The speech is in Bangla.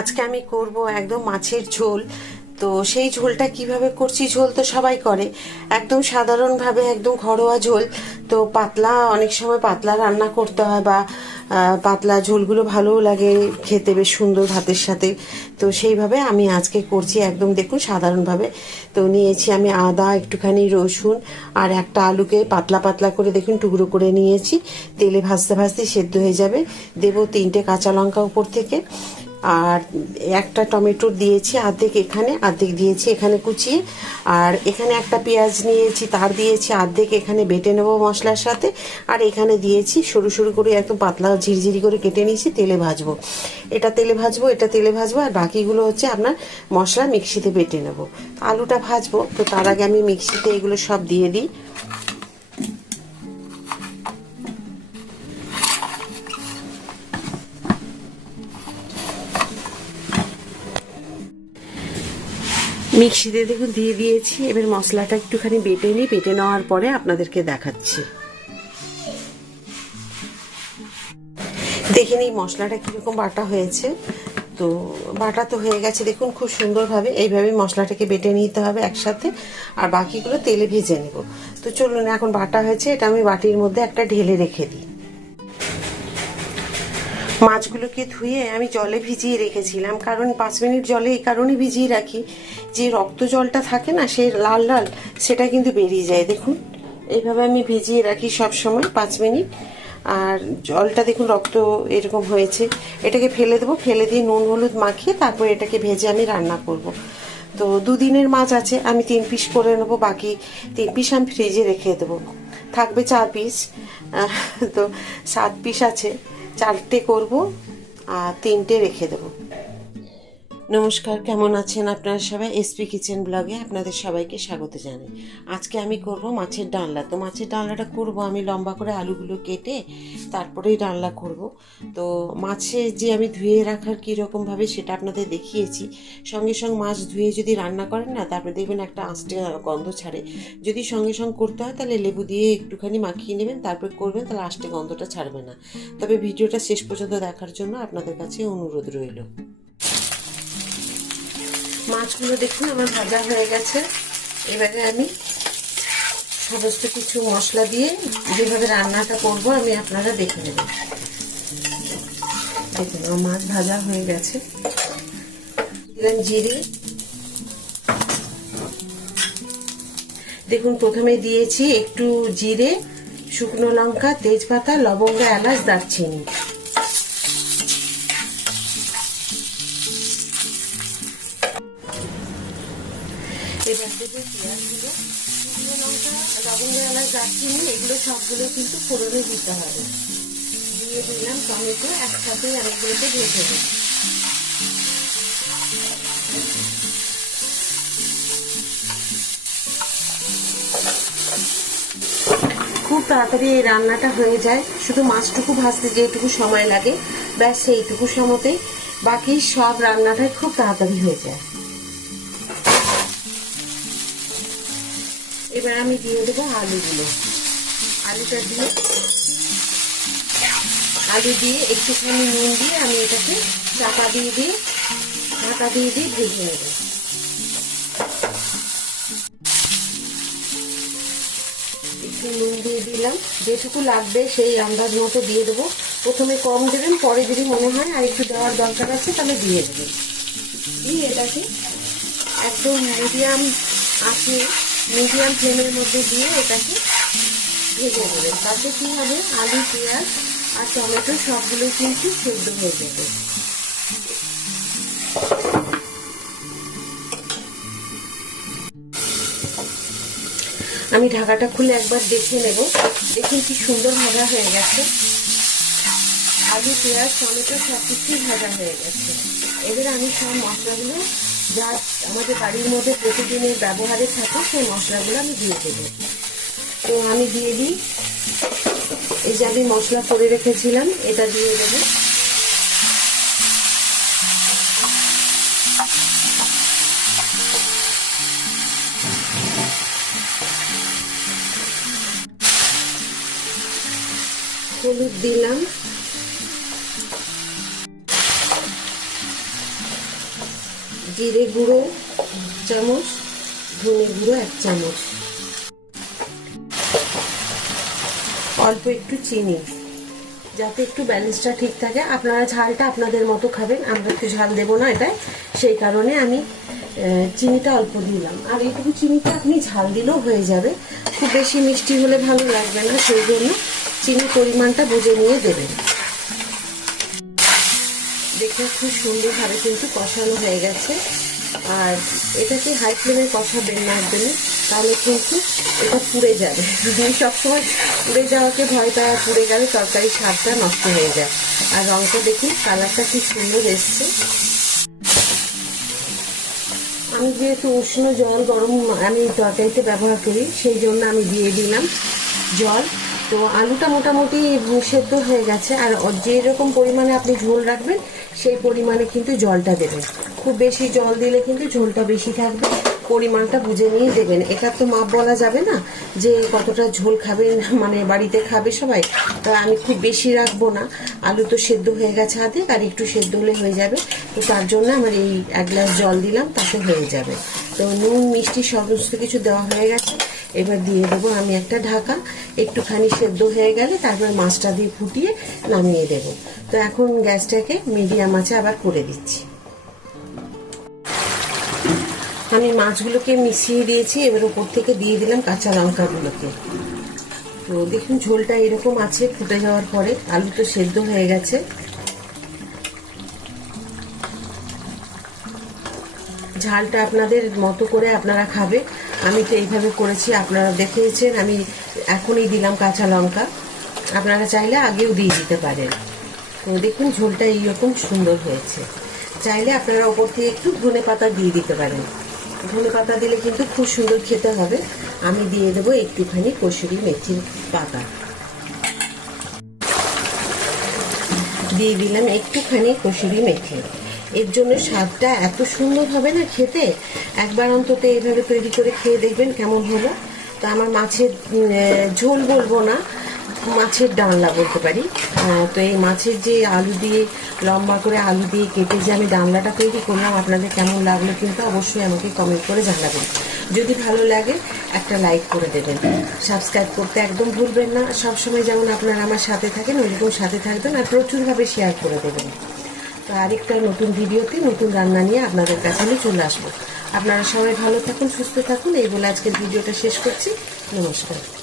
আজকে আমি করব একদম মাছের ঝোল। তো সেই ঝোলটা কীভাবে করছি, ঝোল তো সবাই করে। একদম সাধারণভাবে একদম ঘরোয়া ঝোল। তো পাতলা, অনেক সময় পাতলা রান্না করতে হয় বা পাতলা ঝোলগুলো ভালোও লাগে খেতে, বেশ সুন্দর ভাতের সাথে। তো সেইভাবে আমি আজকে করছি একদম, দেখুন সাধারণভাবে। তো নিয়েছি আমি আদা, একটুখানি রসুন আর একটা আলুকে পাতলা পাতলা করে দেখুন টুকরো করে নিয়েছি। তেলে ভাজতে ভাজতে সেদ্ধ হয়ে যাবে। দেবো তিনটে কাঁচা লঙ্কা উপর থেকে। আর একটা টমেটো দিয়েছি অর্ধেক এখানে অর্ধেক দিয়েছি এখানে কুচিয়ে। আর এখানে একটা পেঁয়াজ নিয়েছি, তার দিয়েছি অর্ধেক এখানে বেটে নেব মশলার সাথে। আর এখানে দিয়েছি সরু সরু করে একদম পাতলা ঝিরঝিরি করে কেটে নিয়েছি, তেলে ভাজবো। এটা তেলে ভাজবো, এটা তেলে ভাজবো, আর বাকিগুলো হচ্ছে আপনার মশলা মিক্সিতে বেটে নেব। আলুটা ভাজবো, তো তার আগে আমি মিক্সিতে এগুলো সব দিয়ে দিই। মিক্সিতে দেখুন দিয়ে দিয়েছি। এবার মশলাটা একটুখানি বেটে নিই। বেটে নেওয়ার পরে আপনাদেরকে দেখাচ্ছি। দেখে নিই মশলাটা কীরকম বাটা হয়েছে। তো বাটা তো হয়ে গেছে। দেখুন খুব সুন্দরভাবে এইভাবে মশলাটাকে বেটে নিতে হবে একসাথে। আর বাকিগুলো তেলে ভেজে নেব। তো চলুন, এখন বাটা হয়েছে। এটা আমি বাটির মধ্যে একটা ঢেলে রেখে দিই। মাছগুলোকে ধুয়ে আমি জলে ভিজিয়ে রেখেছিলাম। কারণ পাঁচ মিনিট জলে এই কারণে ভিজিয়ে রাখি। যে রক্ত জলটা থাকে না সে লাল লাল, সেটা কিন্তু বেরিয়ে যায়। দেখুন, এইভাবে আমি ভিজিয়ে রাখি সব সময় পাঁচ মিনিট। আর জলটা দেখুন, রক্ত এরকম হয়েছে। এটাকে ফেলে দেবো, ফেলে দিয়ে নুন হলুদ মাখিয়ে তারপর এটাকে ভেজে আমি রান্না করব। তো দুদিনের মাছ আছে, আমি তিন পিস করে নেব, বাকি তিন পিস আমি ফ্রিজে রেখে দেবো। থাকবে চার পিস। তো সাত পিস আছে। চারটে করব আর তিনটে রেখে দেবো। নমস্কার, কেমন আছেন আপনারা সবাই? এসপি কিচেন ব্লগে আপনাদের সবাইকে স্বাগত জানাই। আজকে আমি করব মাছের ডালনা। তো মাছের ডালনাটা করব আমি লম্বা করে আলুগুলো কেটে তারপরেই ডালনা করব। তো মাছে যে আমি ধুয়ে রাখার কীরকমভাবে সেটা আপনাদের দেখিয়েছি। সঙ্গে সঙ্গে মাছ ধুয়ে যদি রান্না করেন না, তারপরে দেখবেন একটা আঁচটে গন্ধ ছাড়ে। যদি সঙ্গে সঙ্গে করতে হয়, তাহলে লেবু দিয়ে একটুখানি মাখিয়ে নেবেন, তারপরে করবেন, তাহলে আঁচটে গন্ধটা ছাড়বে না। তবে ভিডিওটা শেষ পর্যন্ত দেখার জন্য আপনাদের কাছে অনুরোধ রইল। মাছগুলো দেখুন, আমার ভাজা হয়ে গেছে। এবারে আমি সমস্ত কিছু মশলা দিয়ে যেভাবে রান্নাটা করব, আমি আপনারা দেখে নেবেন। দেখুন, আমার মাছ ভাজা হয়ে গেছে। দিলাম জিরে। দেখুন, প্রথমে দিয়েছি একটু জিরে, শুকনো লঙ্কা, তেজপাতা, লবঙ্গ, এলাচ, দারচিনি। লবঙ্গ এলাচ দারচিনি এগুলো সবগুলো কিন্তু ফোড়নে দিতে হবে দিয়ে দিলাম টমেটো একসাথে অনেকগুলোকে ভেজে দেবো খুব তাড়াতাড়ি এই রান্নাটা হয়ে যায়। শুধু মাছটুকু ভাজতে যেটুকু সময় লাগে, ব্যাস সেইটুকু সময়তেই বাকি সব রান্নাটাই খুব তাড়াতাড়ি হয়ে যায়। এবার আমি দিয়ে দেবো আলুগুলো। আলুটা দিয়ে আলু দিয়ে একটুখানি নুন দিয়ে আমি এটাকে চাপা দিয়ে দিয়ে, ঢাকা দিয়ে দিয়ে ভেজে নেব। একটু নুন দিয়ে দিলাম। যেটুকু লাগবে সেই আন্দাজ মতো দিয়ে দেবো। প্রথমে কম দেবেন, পরে যদি মনে হয় আর একটু দেওয়ার দরকার আছে তাহলে দিয়ে দেবেন। দিয়ে এটাকে একদম মিডিয়াম আছে মিডিয়াম ফ্লেমের মধ্যে দিয়ে এটাকে ভেজে নেবেন। তাতে কী হবে? আলু, পেঁয়াজ আর টমেটো সবগুলো কিন্তু সেদ্ধ হয়ে যাবে। আমি ঢাকাটা খুলে একবার দেখে নেব। দেখুন কি সুন্দর ভাজা হয়ে গেছে। আলু, পেঁয়াজ, টমেটো সব কিছুই ভাজা হয়ে গেছে। এবার আমি সব মশলাগুলো যা আমাদের বাড়ির মধ্যে প্রতিদিনের ব্যবহারে থাকে, সেই মশলাগুলো আমি দিয়ে দেবো। তো আমি দিয়ে দিই। এই যে আমি মশলা করে রেখেছিলাম, এটা দিয়ে দেবো। হলুদ দিলাম। জিরে গুঁড়ো, চামচ, ধনে গুঁড়ো এক চামচ। অল্প একটু চিনি, যাতে একটু ব্যালেন্সটা ঠিক থাকে। আপনারা ঝালটা আপনাদের মতো খাবেন, আমরা একটু ঝাল দেবো না এটাই সেই কারণে আমি চিনিটা অল্প দিলাম। আর এইটুকু চিনিটা আপনি ঝাল দিলেও হয়ে যাবে। খুব বেশি মিষ্টি হলে ভালো লাগবে না, সেই জন্য চিনির পরিমাণটা বুঝে নিয়ে দেবেন। দেখে খুব সুন্দরভাবে কিন্তু কষানো হয়ে গেছে। আর এটাকে হাই ফ্লেমে কষাবেন না একদমই, তাহলে কিন্তু এটা পুড়ে যাবে। সবসময় পুড়ে যাওয়াকে ভয় পাই আর পুড়ে গেলে তরকারি স্বাদটা নষ্ট হয়ে যায়। আর রঙটা দেখুন, কালারটা কি সুন্দর এসছে। আমি যেহেতু উষ্ণ জল গরম, আমি তরকারিতে ব্যবহার করি, সেই জন্য আমি দিয়ে দিলাম জল। তো আলুটা মোটামুটি সেদ্ধ হয়ে গেছে। আর যেরকম পরিমাণে আপনি ঝোল রাখবেন, সেই পরিমাণে কিন্তু জলটা দেবেন। খুব বেশি জল দিলে কিন্তু ঝোলটা বেশি থাকবে। পরিমাণটা বুঝে নিয়ে দেবেন। এটা তো মাপ বলা যাবে না যে কতটা ঝোল খাবেন মানে বাড়িতে খাবে সবাই। তো আমি খুব বেশি রাখব না। আলু তো সেদ্ধ হয়ে গেছে হাতে আর একটু সেদ্ধ হলে হয়ে যাবে। তো তার জন্য আমার এই এক গ্লাস জল দিলাম, তাতে হয়ে যাবে। তো নুন, মিষ্টি, সমস্ত কিছু দেওয়া হয়ে গেছে। এবার দিয়ে দেবো আমি একটা ঢাকা, একটুখানি সেদ্ধ হয়ে গেলে তারপর মাছটা দিয়ে ফুটিয়ে নামিয়ে দেবো। তো এখন গ্যাসটাকে মিডিয়াম আছে আবার করে দিচ্ছি। আমি মাছগুলোকে মিশিয়ে দিয়েছি, এবার উপর থেকে দিয়ে দিলাম কাঁচা লঙ্কাগুলোকে। তো দেখুন ঝোলটা এরকম আছে, ফুটে যাওয়ার পরে আলু তো সেদ্ধ হয়ে গেছে। ঝালটা আপনাদের মতো করে আপনারা খাবে। আমি তো এইভাবে করেছি, আপনারা দেখেছেন আমি এখনই দিলাম কাঁচা লঙ্কা। আপনারা চাইলে আগেও দিয়ে দিতে পারেন। তো দেখুন, ঝোলটা এইরকম সুন্দর হয়েছে। চাইলে আপনারা ওপর থেকে একটু ধনে পাতা দিয়ে দিতে পারেন। ধনে পাতা দিলে কিন্তু খুব সুন্দর খেতে হবে। আমি দিয়ে দেবো একটুখানি কসুরি মেথির পাতা। দিয়ে দিলাম একটুখানি কসুরি মেথি। এর জন্য স্বাদটা এত সুন্দর হবে না খেতে? একবার অন্তত এইভাবে তৈরি করে খেয়ে দেখবেন কেমন হলো। তো আমার মাছের ঝোল বলব না, মাছের ডালনা বলতে পারি। তো এই মাছের যে আলু দিয়ে, লম্বা করে আলু দিয়ে কেটে যে আমি ডালনাটা তৈরি করলাম, আপনাদের কেমন লাগল কিন্তু অবশ্যই আমাকে কমেন্ট করে জানাবেন। যদি ভালো লাগে, একটা লাইক করে দেবেন। সাবস্ক্রাইব করতে একদম ভুলবেন না। সবসময় যেমন আপনারা আমার সাথে থাকেন, ওইরকম সাথে থাকবেন আর প্রচুরভাবে শেয়ার করে দেবেন। তো আরেকটা নতুন ভিডিওতে নতুন রান্না নিয়ে আপনাদের কাছে আমি চলে আসব। আপনারা সবাই ভালো থাকুন, সুস্থ থাকুন। এই বলে আজকের ভিডিওটা শেষ করছি। নমস্কার।